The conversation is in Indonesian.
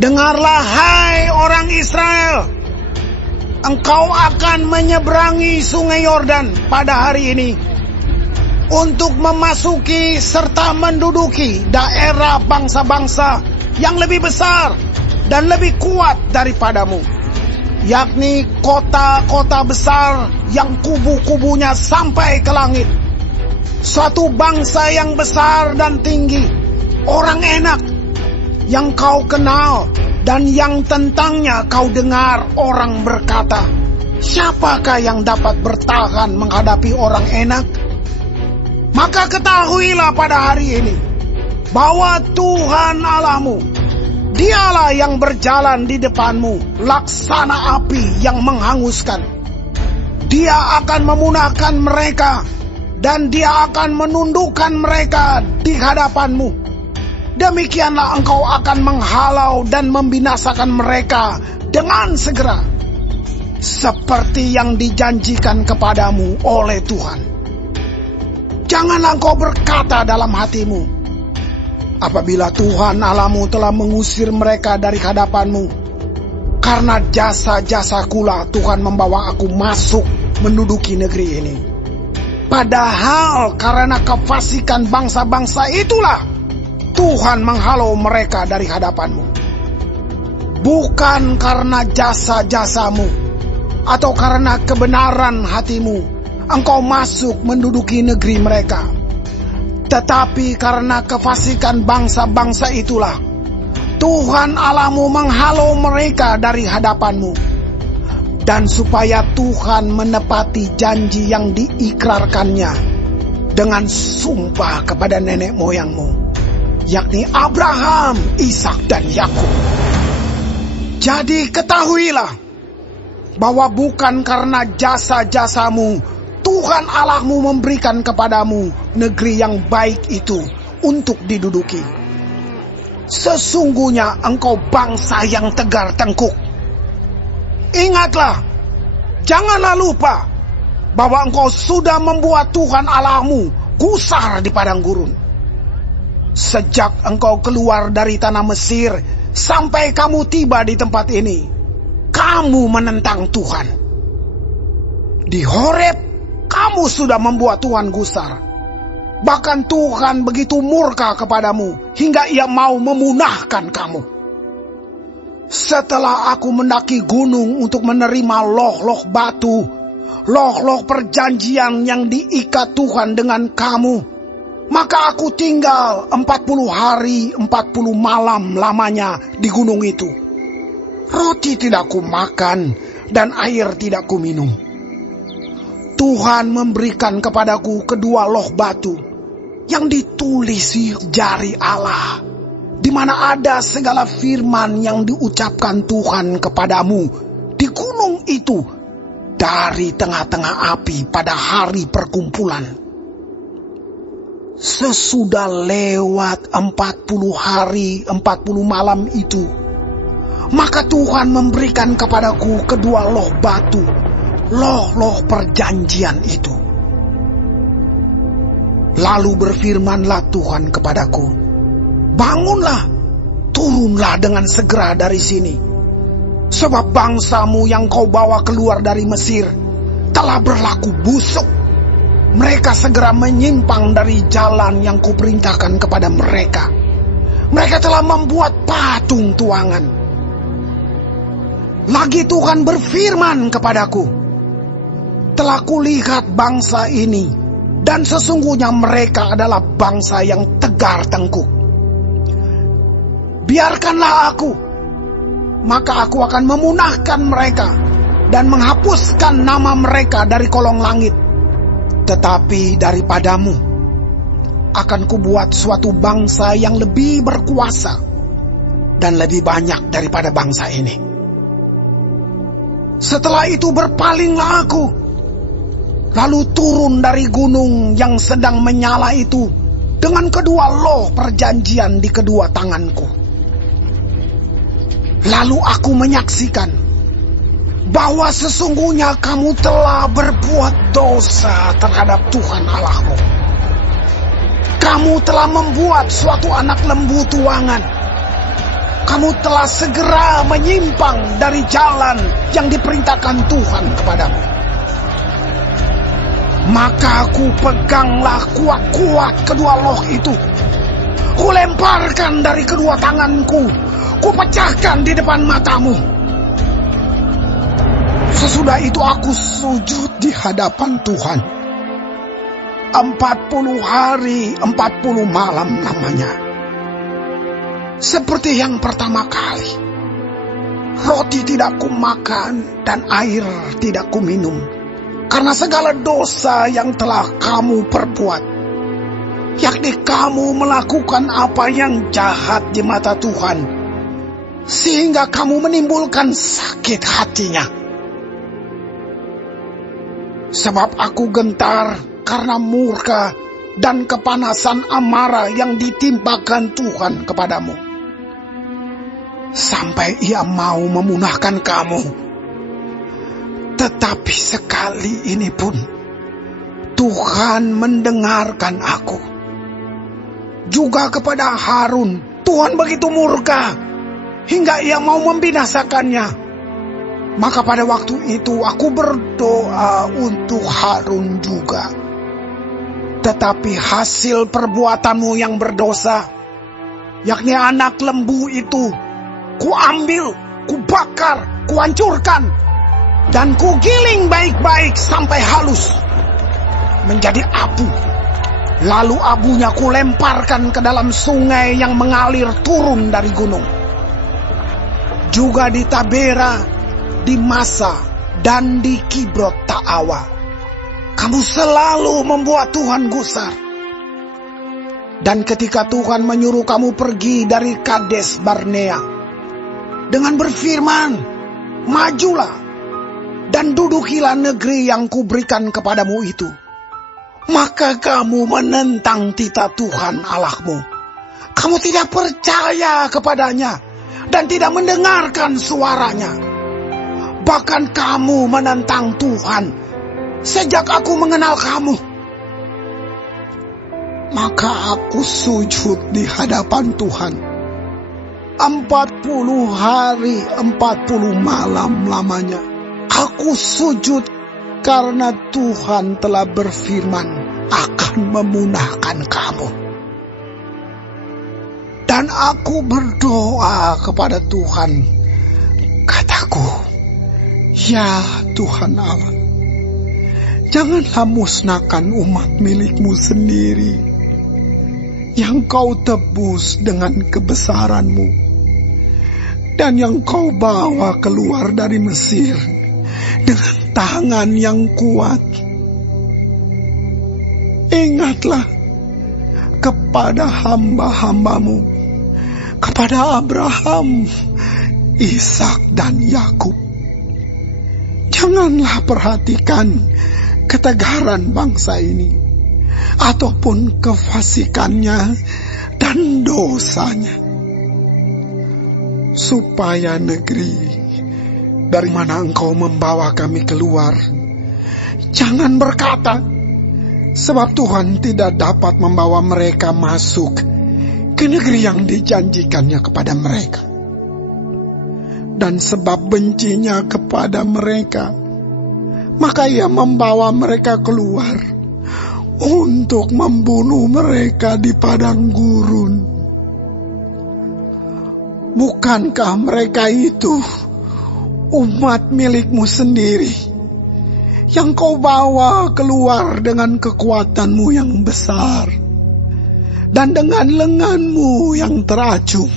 Dengarlah hai orang Israel, engkau akan menyeberangi sungai Yordan pada hari ini untuk memasuki serta menduduki daerah bangsa-bangsa yang lebih besar dan lebih kuat daripadamu, yakni kota-kota besar yang kubu-kubunya sampai ke langit. Suatu bangsa yang besar dan tinggi, orang enak yang kau kenal dan yang tentangnya kau dengar orang berkata, siapakah yang dapat bertahan menghadapi orang enak? Maka ketahuilah pada hari ini bahwa Tuhan Allahmu, Dialah yang berjalan di depanmu laksana api yang menghanguskan. Dia akan memunahkan mereka dan Dia akan menundukkan mereka di hadapanmu. Demikianlah engkau akan menghalau dan membinasakan mereka dengan segera, seperti yang dijanjikan kepadamu oleh Tuhan. Janganlah engkau berkata dalam hatimu, apabila Tuhan Allahmu telah mengusir mereka dari hadapanmu, karena jasa-jasakulah Tuhan membawa aku masuk menduduki negeri ini. Padahal karena kefasikan bangsa-bangsa itulah Tuhan menghalau mereka dari hadapanmu. Bukan karena jasa-jasamu atau karena kebenaran hatimu engkau masuk menduduki negeri mereka, tetapi karena kefasikan bangsa-bangsa itulah Tuhan Allahmu menghalau mereka dari hadapanmu, dan supaya Tuhan menepati janji yang diikrarkannya dengan sumpah kepada nenek moyangmu, yakni Abraham, Ishak, dan Yakub. Jadi ketahuilah bahwa bukan karena jasa-jasamu Tuhan Allahmu memberikan kepadamu negeri yang baik itu untuk diduduki. Sesungguhnya engkau bangsa yang tegar tengkuk. Ingatlah, janganlah lupa bahwa engkau sudah membuat Tuhan Allahmu gusar di padang gurun. Sejak engkau keluar dari tanah Mesir sampai kamu tiba di tempat ini, kamu menentang Tuhan. Di Horeb, kamu sudah membuat Tuhan gusar. Bahkan Tuhan begitu murka kepadamu hingga Ia mau memunahkan kamu. Setelah aku mendaki gunung untuk menerima loh-loh batu, loh-loh perjanjian yang diikat Tuhan dengan kamu, maka aku tinggal 40 hari 40 malam lamanya di gunung itu. Roti tidak kumakan dan air tidak kuminum. Tuhan memberikan kepadaku kedua loh batu yang ditulis jari Allah, di mana ada segala firman yang diucapkan Tuhan kepadamu di gunung itu dari tengah-tengah api pada hari perkumpulan. Sesudah lewat 40 hari 40 malam itu, maka Tuhan memberikan kepadaku kedua loh batu, loh-loh perjanjian itu. Lalu berfirmanlah Tuhan kepadaku, bangunlah, turunlah dengan segera dari sini, sebab bangsamu yang kau bawa keluar dari Mesir telah berlaku busuk. Mereka segera menyimpang dari jalan yang kuperintahkan kepada mereka. Mereka telah membuat patung tuangan. Lagi Tuhan berfirman kepadaku, telah kulihat bangsa ini, dan sesungguhnya mereka adalah bangsa yang tegar tengkuk. Biarkanlah aku, maka aku akan memunahkan mereka dan menghapuskan nama mereka dari kolong langit. Tetapi daripadamu akan kubuat suatu bangsa yang lebih berkuasa dan lebih banyak daripada bangsa ini. Setelah itu berpalinglah aku, lalu turun dari gunung yang sedang menyala itu dengan kedua loh perjanjian di kedua tanganku. Lalu aku menyaksikan bahwa sesungguhnya kamu telah berbuat dosa terhadap Tuhan Allahmu. Kamu telah membuat suatu anak lembu tuangan. kamu telah segera menyimpang dari jalan yang diperintahkan Tuhan kepadamu. Maka aku peganglah kuat-kuat kedua loh itu. Kulemparkan dari kedua tanganku, kupecahkan di depan matamu. Sesudah itu aku sujud di hadapan Tuhan. 40 hari, 40 malam lamanya. Seperti yang pertama kali. Roti tidak kumakan dan air tidak kuminum, karena segala dosa yang telah kamu perbuat, yakni kamu melakukan apa yang jahat di mata Tuhan, sehingga kamu menimbulkan sakit hatinya. Sebab aku gentar karena murka dan kepanasan amarah yang ditimpakan Tuhan kepadamu, sampai ia mau memunahkan kamu. Tetapi sekali ini pun Tuhan mendengarkan aku. Juga kepada Harun Tuhan begitu murka hingga ia mau membinasakannya. Maka pada waktu itu aku berdoa untuk Harun juga. Tetapi hasil perbuatanmu yang berdosa, yakni anak lembu itu, kuambil, kubakar, kuhancurkan, dan kugiling baik-baik sampai halus menjadi abu. Lalu abunya kulemparkan ke dalam sungai yang mengalir turun dari gunung. Juga di Tabera, di Masa, dan di Kibrot Ta'awa, kamu selalu membuat Tuhan gusar. Dan ketika Tuhan menyuruh kamu pergi dari Kades Barnea dengan berfirman, majulah dan dudukilah negeri yang kuberikan kepadamu itu, maka kamu menentang titah Tuhan Allahmu. Kamu tidak percaya kepadanya dan tidak mendengarkan suaranya. Bahkan kamu menentang Tuhan sejak aku mengenal kamu. Maka aku sujud di hadapan Tuhan 40 hari 40 malam lamanya. Aku sujud karena Tuhan telah berfirman akan memunahkan kamu. Dan aku berdoa kepada Tuhan. Kataku, ya Tuhan Allah, janganlah musnahkan umat milikmu sendiri, yang kau tebus dengan kebesaranmu, dan yang kau bawa keluar dari Mesir dengan tangan yang kuat. Ingatlah kepada hamba-hambamu, kepada Abraham, Ishak dan Yakub. Janganlah perhatikan ketegaran bangsa ini, ataupun kefasikannya dan dosanya, supaya negeri dari mana engkau membawa kami keluar, jangan berkata, sebab Tuhan tidak dapat membawa mereka masuk ke negeri yang dijanjikannya kepada mereka. Dan sebab bencinya kepada mereka, maka ia membawa mereka keluar untuk membunuh mereka di padang gurun. Bukankah mereka itu umat milikmu sendiri, yang kau bawa keluar dengan kekuatanmu yang besar, dan dengan lenganmu yang teracung?